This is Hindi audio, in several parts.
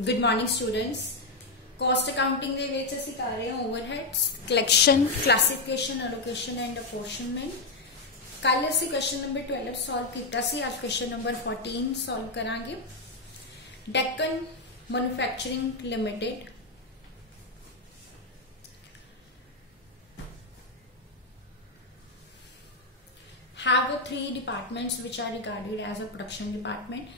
Good morning students. Cost accounting दे विच असीं कर रहे हैं overheads, collection, classification, allocation and apportionment. कल असीं क्वेश्चन नंबर 12 सॉल्व किया सी, अज क्वेश्चन नंबर 14 सॉल्व करांगे। Deccan manufacturing limited have three departments which are regarded as a production department.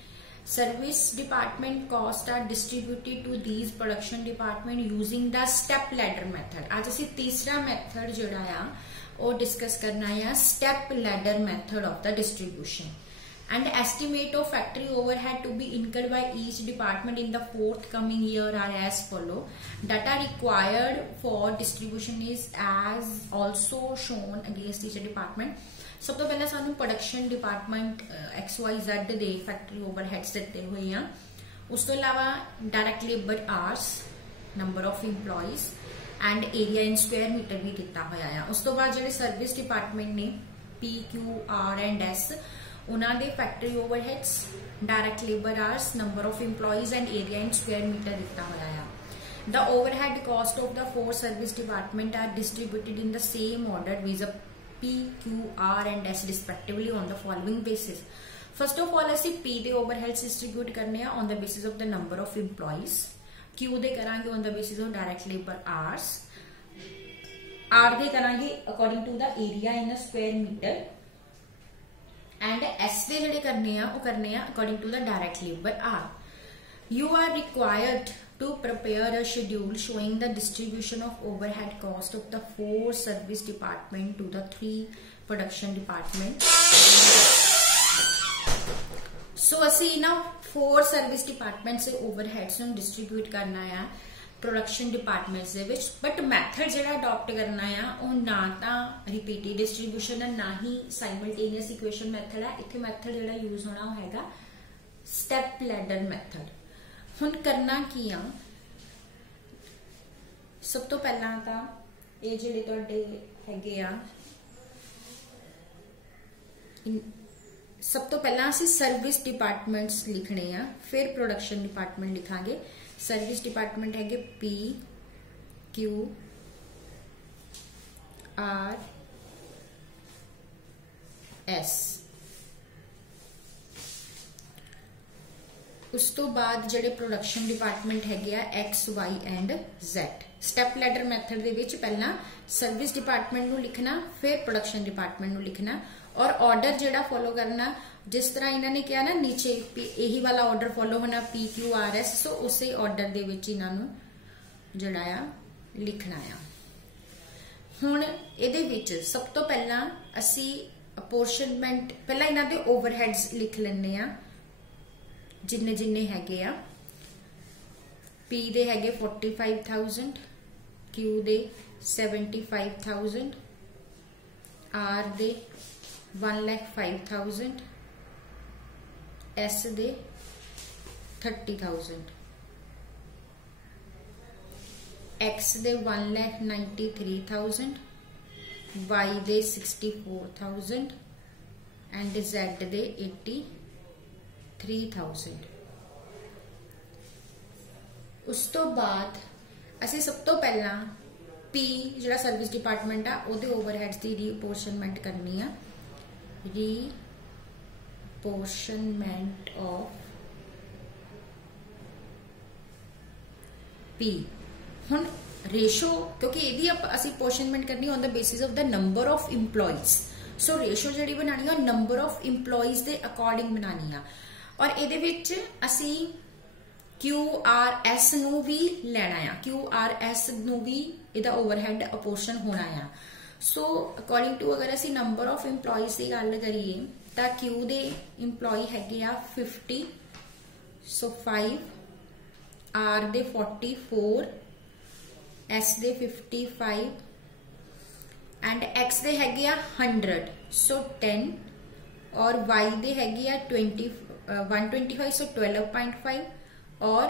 Service department costs are distributed to these production department using the step ladder method. आज असी तीसरा मेथड जोड़ा आ वो डिस्कस करना है, step ladder method of the distribution. And estimate of factory overhead to be incurred by each department in the forthcoming year are as follow. Data required for distribution is as also shown against each department. सब तो पहले सानू प्रोडक्शन डिपार्टमेंट XYZ दे फैक्ट्री ओवरहेड्स दिते हुए हैं। उस तो अलावा direct labour hours, number of employees and area in square metre भी दिता होया है। उस तो बाद जिहड़े सर्विस डिपार्टमेंट ने PQR एंड S उन्हां दे factory overheads, direct labour hours, number of employees and area in square metre दिता होया है। The overhead cost of the four service department are distributed in the same order with a P, Q, R and S respectively on the following basis. First of all, ਅਸੀਂ P ਦੇ overheads distribute करने हैं on the basis of the number of employees. Q ਦੇ करांगे on the basis of direct labor hours. R ਦੇ करांगे according to the area in a square meter. And S ਦੇ ਜਿਹੜੇ करने हैं वो करने हैं according to the direct labor hour. You are required to prepare a schedule showing the distribution of overhead cost of the four service department to the three production department. So असी ना four service department से overheads ਨੂੰ distribute करना है production departments ਦੇ ਵਿੱਚ, but method ਜਿਹੜਾ adopt करना है ਉਹ ना ਤਾਂ repeated distribution है ना ही simultaneous equation method है। इत्थे method ਜਿਹੜਾ use होना ਉਹ हैगा step ladder method। ਹੁਣ करना की आ, सब तो पहला ਤਾਂ ਇਹ ਜਿਹੜੇ ਤੁਹਾਡੇ ਹੈਗੇ ਆ, सब तो पहला ਅਸੀਂ सर्विस डिपार्टमेंट्स लिखने आ, फिर प्रोडक्शन डिपार्टमेंट लिखांगे। सर्विस डिपार्टमेंट हैगे P, Q, R, S। उस तो बाद ਜਿਹੜੇ प्रोडक्शन डिपार्टमेंट हैगे आ X, Y and Z। Step ladder method दे विच पहला सर्विस डिपार्टमेंट ਨੂੰ लिखना, फिर प्रोडक्शन डिपार्टमेंट ਨੂੰ लिखना और ऑर्डर ਜਿਹੜਾ फॉलो करना जिस तरह इन्होंने कहा ना नीचे यही वाला ऑर्डर फॉलो होना PQRS, सो उसे ऑर्डर दे विच इन्हां नूं ਜਿਹੜਾ आ लिखना आ। हुण ਇਹਦੇ ਵਿੱਚ सब तो पहला ਅਸੀਂ अपॉर्शनमेंट पहला इन्हां दे ओवरहेड्स लिख लैंदे आ जिन्ने जिन्ने हैगे आ। P दे हैगे 45,000, Q they 75,000, R they 1,05,000, S they 30,000, X they 1,93,000, Y they 64,000 and Z दे 83,000। उस तो बाद असी सब तो पहला P जिहड़ा सर्विस डिपार्टमेंट आ उहदे ओवरहेड्स दी रीअपोर्शनमेंट करनी आ। रीअपोर्शनमेंट ऑफ P। हुण रेशो क्योंकि इहदी असी अपोर्शनमेंट करनी on the basis of the number of employees, so ratio जिहड़ी बनानी है number of employees they according बनानी आ। और इहदे विच असी QRS नूं भी लेना आ, QRS नूं भी इहदा ओवरहेड अपोर्शन होना आ। सो अकॉर्डिंग टू अगर असी नंबर ऑफ इंप्लॉइज की गल करिए तो Q दे इंप्लॉय हैगे आ 50, सो 5, R they 44, S they 55 and X दे हैगे आ 100, सो 10 और Y दे हैगे आ 125, सो 12.5 और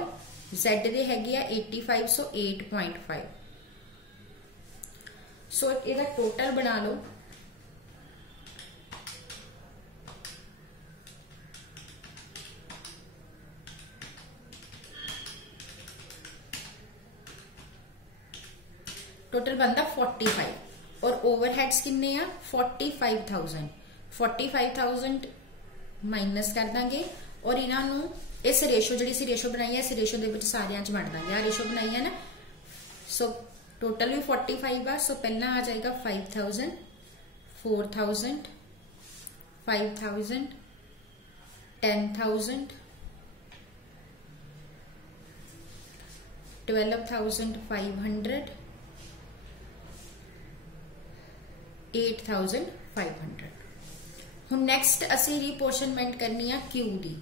Z दे हैगे आ 85, सो 8.5। सो इहदा टोटल बना लो। टोटल बनता 45 और ओवरहेड्स किन्ने आ 45,000 45,000 माइनस कर देंगे और इन्हों इस रेशो जी रेशो बनाई है इस रेशो के सारिया च वंड देंगे। आ रेशो बनाई है ना, सो टोटल भी 45 आ। सो पहला आ जाएगा 5,000 4,000 5,000 10,000 12,500 8,500। हुण नैक्सट असी रीपोर्शनमेंट करनी है क्यू दी।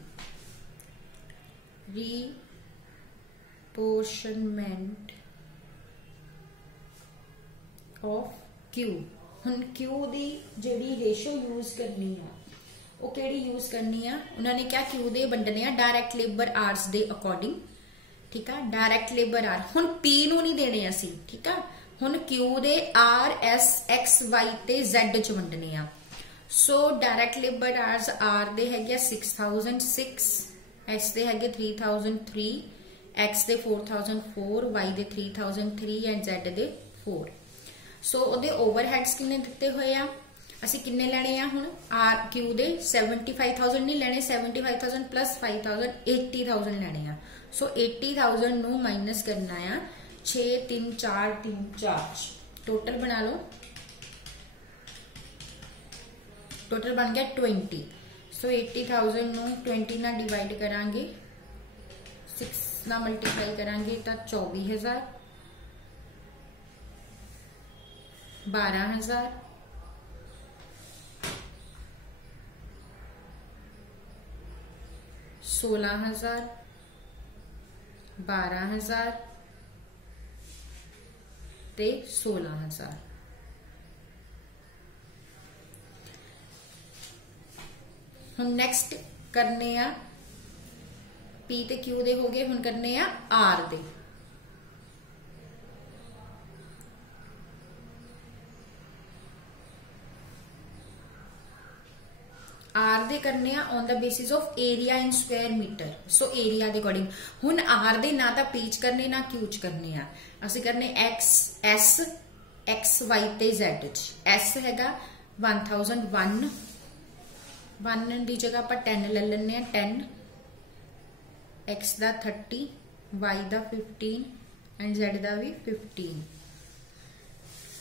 Reapportionment of Q. हुण क्यू दी जिहड़ी रेशो यूज करनी है वो किहड़ी यूज करनी है, उन्होंने क्या क्यू दे वंडने आ डायरैक्ट लेबर आवर्स दे अकॉर्डिंग। ठीक है, डायरैक्ट लेबर आर हुण पी नूं नहीं देने असी। ठीक है, हुण क्यू दे आर एस एक्स वाई ते जेड च वंडने आ। So direct labour hours R दे हैगे 6,006 एस दे हैगे 3,003 एक्स दे 4,004 वाई दे 3,003 एंड जेड दे 4। सो उहदे ओवरहेड्स किन्ने दिते हुए आ, असी किन्ने लेने आ हुण आर क्यू दे 75,000 नहीं लेने 75,000 प्लस 5,000 80,000 लेने आ। सो 80,000 नू माइनस करना है 6 3 4 3 4 टोटल बना लो। टोटल बन गया 20। सो 80,000 नू 20 ना डिवाइड करांगे 6 ना मल्टीप्लाई करांगे तो 24,000 12,000 16,000 12,000 ते 16,000। हम नेक्स्ट करने आ पी ते क्यू दे हो गए, हम करने आ आर दे। आर दे करने on the basis of area in square meter. So area के अकॉर्डिंग हुण आर दे ना तो पीच करने ना क्यूच करने आ, असी करने एक्स एस एक्स वाई ते जेड च। एस हैगा 1001 1 की जगह आप 10 ले लें 10 एक्स का 30 वाई का 15 एंड जेड का भी 15।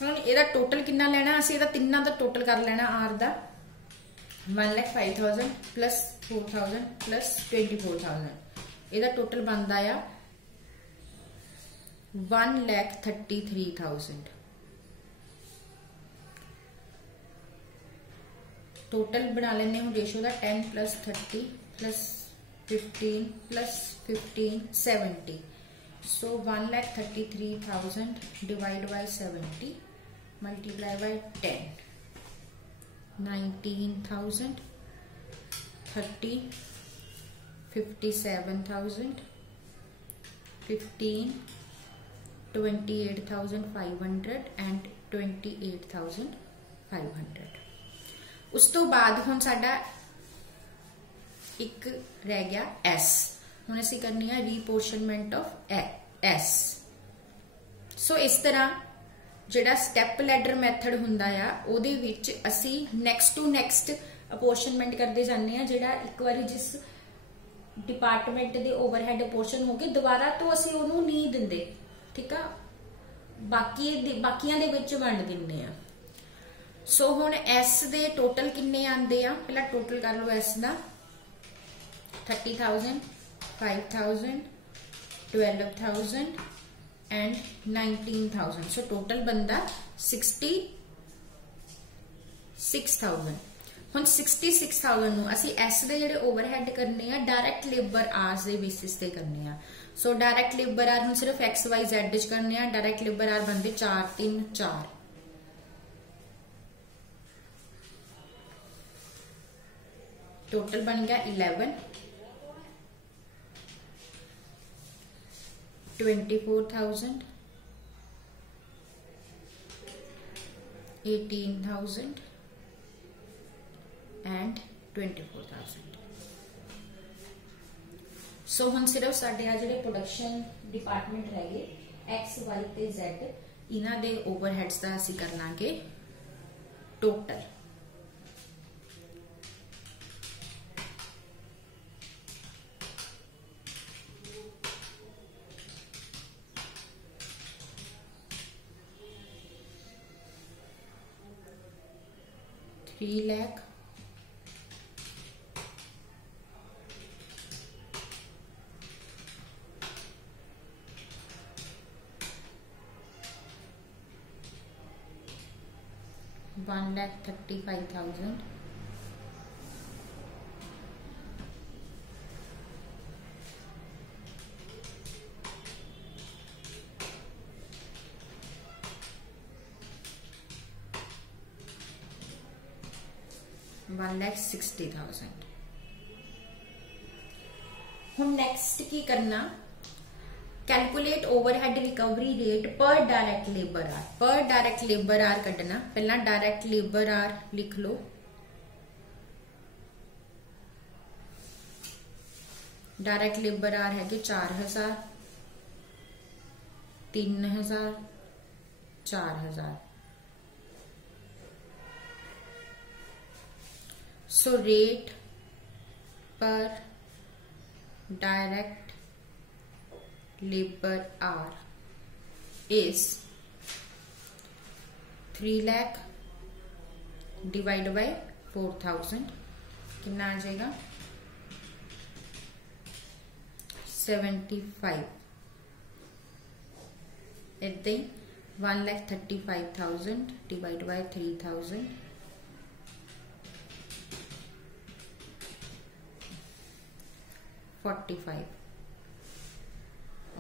हुण इहदा टोटल कितना लेना, असी इहदा तिन्ना का टोटल कर लेना आर का 1,05,000 प्लस 4,000 प्लस 24,000। इहदा टोटल बनता है 1,33,000। टोटल बना लेने हूँ रेशो का 10 plus 30 plus 15 plus 15 70। So 1,33,000 divide by 70 multiply by 10 19,000 30 57,000 15 28,500 and 28,500। उस तो बाद हुण साडा एक रह गया एस। हुण असीं करनी है रीपोर्शनमेंट ऑफ एस। सो इस तरह जिहड़ा स्टैप लैडर मैथड हुंदा आ उहदे विच असी नैक्सट टू नैक्सट अपोर्शनमेंट करते जाने आ। जिहड़ा एक बार जिस डिपार्टमेंट दे ओवरहेड अपोर्शन हो गए दोबारा तो असी उहनूं नहीं दिंदे। ठीक है, बाकियां दे विच वंड दिंदे आ। सो हुण एस दे टोटल किन्ने आंदे आ, पहला टोटल कर लो एस दा 30,000 5,000 12,000 एंड 19,000। सो टोटल बनता 66,000। हुण 66,000 नूं असीं एस दे जिहड़े ओवरहेड करने आ डायरैक्ट लेबर आवर्स दे बेसिस ते करने आ। सो डायरैक्ट लेबर आर हुण सिर्फ एक्स वाई जेड च करने आ। डायरैक्ट लेबर आर बनते 4 3 4। टोटल बन गया 11 24,000 18,000 एंड 24,000। सो हुण सिर्फ साडे आ जिहड़े प्रोडक्शन डिपार्टमेंट रह गए एक्स वाई ते जेड इन्हां दे ओवरहेड्स दा असीं कर लांगे टोटल। $3 लाख, $1,35,000, $1,60,000। हम नेक्स्ट की करना, calculate overhead recovery rate per direct labour are. पर डायरेक्ट लेबर आर कढ़ना, पहला डायरेक्ट लेबर आर लिख लो। डायरेक्ट लेबर आर है 4,000, 3,000, 4,000। So rate per direct labour hour is 3 lakh divide by 4,000, कितना आ जाएगा 75। इतने 1,35,000 डिवाइड बाय 3,000, 45।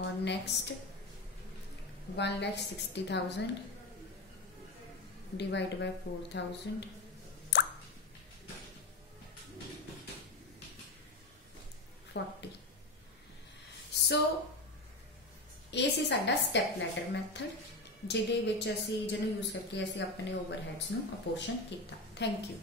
और नेक्स्ट 1,60,000 डिवाइड बाय 4,000, 40। सो ये सी साडा स्टैप लैडर मैथड, जिहदे विच असीं जिहनूं यूज करके असीं अपने ओवरहेड्स नूं अपोर्शन कीता। Thank you.